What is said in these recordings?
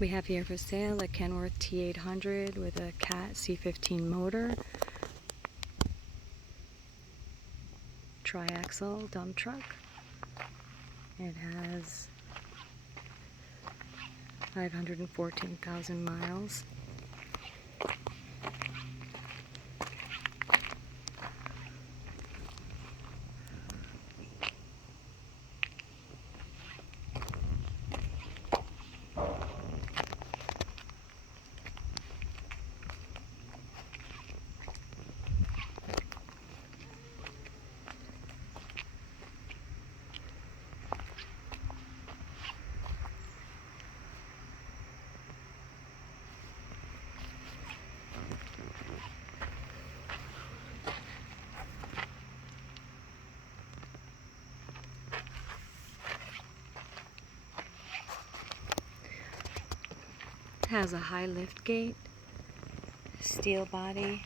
We have here for sale a Kenworth T800 with a Cat C15 motor, tri-axle dump truck. It has 514,000 miles. Has a high lift gate, steel body,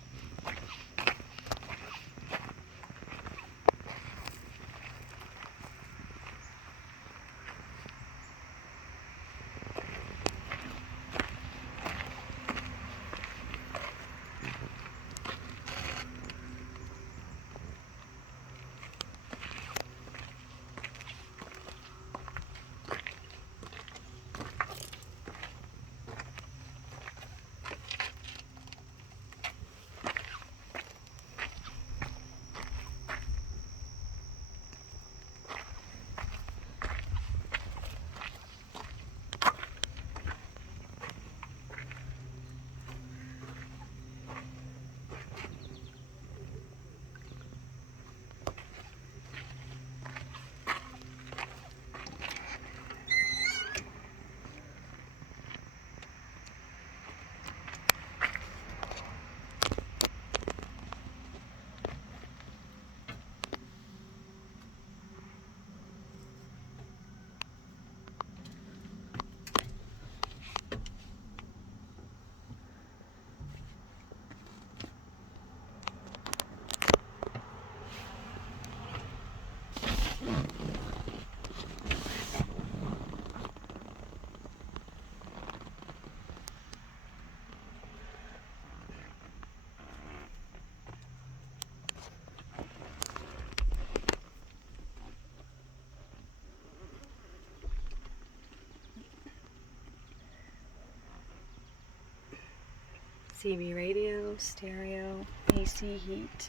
CB radio, stereo, AC heat,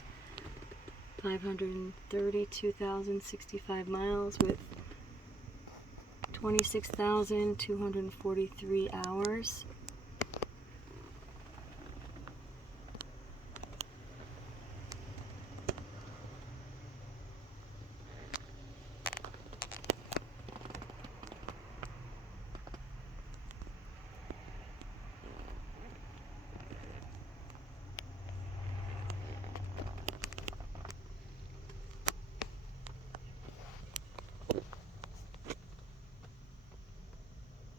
532,065 miles with 26,243 hours.